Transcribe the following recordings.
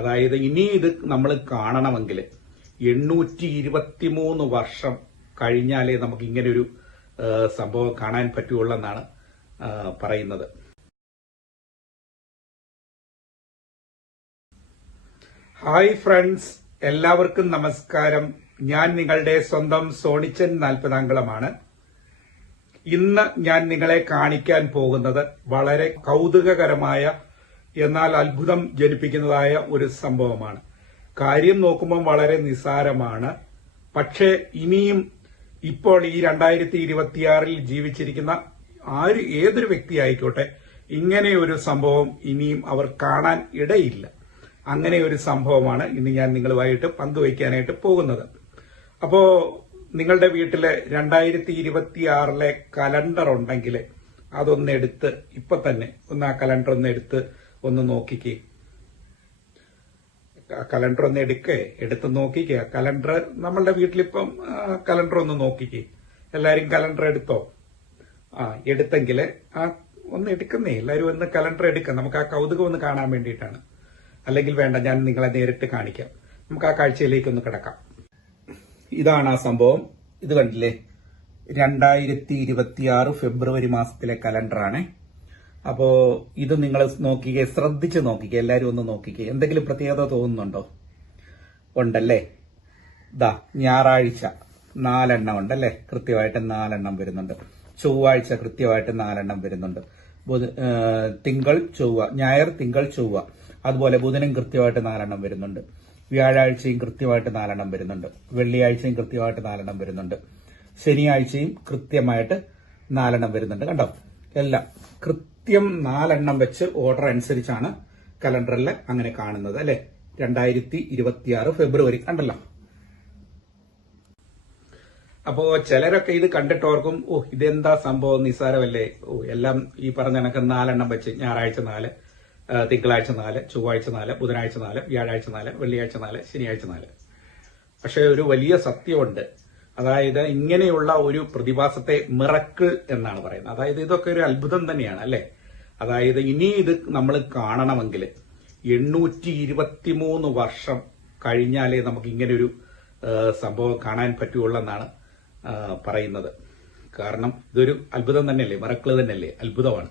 അതായത് ഇനി ഇത് നമ്മൾ കാണണമെങ്കിൽ എണ്ണൂറ്റി ഇരുപത്തിമൂന്ന് വർഷം കഴിഞ്ഞാലേ നമുക്ക് ഇങ്ങനൊരു ഒരു സംഭവം കാണാൻ പറ്റുള്ളൂ എന്നാണ് പറയുന്നത്. ഹായ് ഫ്രണ്ട്സ് എല്ലാവർക്കും നമസ്കാരം. ഞാൻ നിങ്ങളുടെ സ്വന്തം സോണിച്ചൻ നാൽപ്പതാംകുളമാണ് ഇന്ന് ഞാൻ നിങ്ങളെ കാണിക്കാൻ പോകുന്നത് വളരെ കൗതുകകരമായ എന്നാൽ അത്ഭുതം ജനിപ്പിക്കുന്നതായ ഒരു സംഭവമാണ്. കാര്യം നോക്കുമ്പോൾ വളരെ നിസാരമാണ്. പക്ഷേ ഇനിയും ഇപ്പോൾ ഈ രണ്ടായിരത്തി ഇരുപത്തിയാറിൽ ജീവിച്ചിരിക്കുന്ന ആര് ഏതൊരു വ്യക്തി ആയിക്കോട്ടെ ഇങ്ങനെ ഒരു സംഭവം ഇനിയും അവർ കാണാൻ ഇടയില്ല. അങ്ങനെ ഒരു സംഭവമാണ് ഇന്ന് ഞാൻ നിങ്ങളുമായിട്ട് പങ്കുവയ്ക്കാനായിട്ട് പോകുന്നത്. അപ്പോ നിങ്ങളുടെ വീട്ടിൽ രണ്ടായിരത്തി ഇരുപത്തിയാറിലെ കലണ്ടർ ഉണ്ടെങ്കിൽ അതൊന്നെടുത്ത് ഇപ്പൊ തന്നെ ഒന്ന് ആ കലണ്ടർ ഒന്ന് എടുത്ത് ഒന്ന് നോക്കിക്കേ. കലണ്ടർ ഒന്ന് എടുക്കേ. എടുത്ത് നോക്കിക്കേ. കലണ്ടർ നമ്മളുടെ വീട്ടിലിപ്പം കലണ്ടർ ഒന്ന് നോക്കിക്കേ. എല്ലാവരും കലണ്ടർ എടുത്തോ? ആ എടുത്തെങ്കിൽ ആ ഒന്ന് എടുക്കുന്നേ. എല്ലാവരും ഒന്ന് കലണ്ടർ എടുക്കാം. നമുക്ക് ആ കൗതുകം ഒന്ന് കാണാൻ വേണ്ടിയിട്ടാണ്. അല്ലെങ്കിൽ വേണ്ട ഞാൻ നിങ്ങളെ നേരിട്ട് കാണിക്കാം. നമുക്ക് ആ കാഴ്ചയിലേക്ക് ഒന്ന് കിടക്കാം. ഇതാണ് ആ സംഭവം. ഇത് കണ്ടില്ലേ? രണ്ടായിരത്തി ഇരുപത്തിയാറ് ഫെബ്രുവരി മാസത്തിലെ കലണ്ടറാണ്. അപ്പോ ഇത് നിങ്ങൾ നോക്കിക്കേ ശ്രദ്ധിച്ച് നോക്കിക്കേ എല്ലാരും ഒന്ന് നോക്കിക്കേ. എന്തെങ്കിലും പ്രത്യേകത തോന്നുന്നുണ്ടോ? ഉണ്ടല്ലേ? ദാ ഞായറാഴ്ച നാലെണ്ണം ഉണ്ടല്ലേ? കൃത്യമായിട്ട് നാലെണ്ണം വരുന്നുണ്ട്. ചൊവ്വാഴ്ച കൃത്യമായിട്ട് നാലെണ്ണം വരുന്നുണ്ട്. തിങ്കൾ ചൊവ്വ ഞായർ തിങ്കൾ ചൊവ്വ. അതുപോലെ ബുധനും കൃത്യമായിട്ട് നാലെണ്ണം വരുന്നുണ്ട്. വ്യാഴാഴ്ചയും കൃത്യമായിട്ട് നാലെണ്ണം വരുന്നുണ്ട്. വെള്ളിയാഴ്ചയും കൃത്യമായിട്ട് നാലെണ്ണം വരുന്നുണ്ട്. ശനിയാഴ്ചയും കൃത്യമായിട്ട് നാലെണ്ണം വരുന്നുണ്ട്. കണ്ടോ? എല്ലാം. കൃത്യം നാലെണ്ണം വെച്ച് ഓർഡർ അനുസരിച്ചാണ് കലണ്ടറിൽ അങ്ങനെ കാണുന്നത് അല്ലെ? രണ്ടായിരത്തി ഇരുപത്തിയാറ് ഫെബ്രുവരി കണ്ടല്ലോ? അപ്പോ ചിലരൊക്കെ ഇത് കണ്ടിട്ട് ഓർക്കും ഓ ഇതെന്താ സംഭവം? നിസ്സാരമല്ലേ? ഓ എല്ലാം ഈ പറഞ്ഞ കണക്ക് നാലെണ്ണം വെച്ച് ഞായറാഴ്ച നാല് തിങ്കളാഴ്ച നാല് ചൊവ്വാഴ്ച നാല് ബുധനാഴ്ച നാല് വ്യാഴാഴ്ച നാല് വെള്ളിയാഴ്ച നാല് ശനിയാഴ്ച നാല്. പക്ഷെ ഒരു വലിയ സത്യമുണ്ട്. അതായത് ഇങ്ങനെയുള്ള ഒരു പ്രതിഭാസത്തെ മിറക്കിൾ എന്നാണ് പറയുന്നത്. അതായത് ഇതൊക്കെ ഒരു അത്ഭുതം തന്നെയാണ് അല്ലെ? അതായത് ഇനി ഇത് നമ്മൾ കാണണമെങ്കിൽ എണ്ണൂറ്റി ഇരുപത്തിമൂന്ന് വർഷം കഴിഞ്ഞാലേ നമുക്ക് ഇങ്ങനെ ഒരു സംഭവം കാണാൻ പറ്റുള്ളൂ പറയുന്നത്. കാരണം ഇതൊരു അത്ഭുതം തന്നെയല്ലേ? മറക്കൾ തന്നെയല്ലേ? അത്ഭുതമാണ്.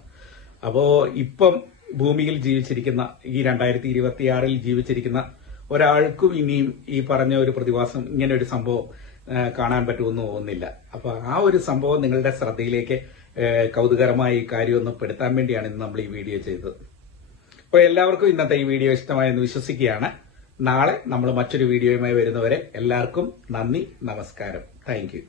അപ്പോ ഇപ്പം ഭൂമിയിൽ ജീവിച്ചിരിക്കുന്ന ഈ രണ്ടായിരത്തി ഇരുപത്തിയാറിൽ ജീവിച്ചിരിക്കുന്ന ഒരാൾക്കും ഇനിയും ഈ പറഞ്ഞ ഒരു പ്രതിഭാസം ഇങ്ങനെ ഒരു സംഭവം കാണാൻ പറ്റുമെന്ന് തോന്നുന്നില്ല. അപ്പൊ ആ ഒരു സംഭവം നിങ്ങളുടെ ശ്രദ്ധയിലേക്ക് കൗതുകരമായ ഈ കാര്യം ഒന്ന് പെടുത്താൻ വേണ്ടിയാണ് ഇന്ന് നമ്മൾ ഈ വീഡിയോ ചെയ്തത്. അപ്പോൾ എല്ലാവർക്കും ഇന്നത്തെ ഈ വീഡിയോ ഇഷ്ടമായെന്ന് വിശ്വസിക്കുകയാണ്. നാളെ നമ്മൾ മറ്റൊരു വീഡിയോയുമായി വരുന്നവരെ എല്ലാവർക്കും നന്ദി നമസ്കാരം. താങ്ക്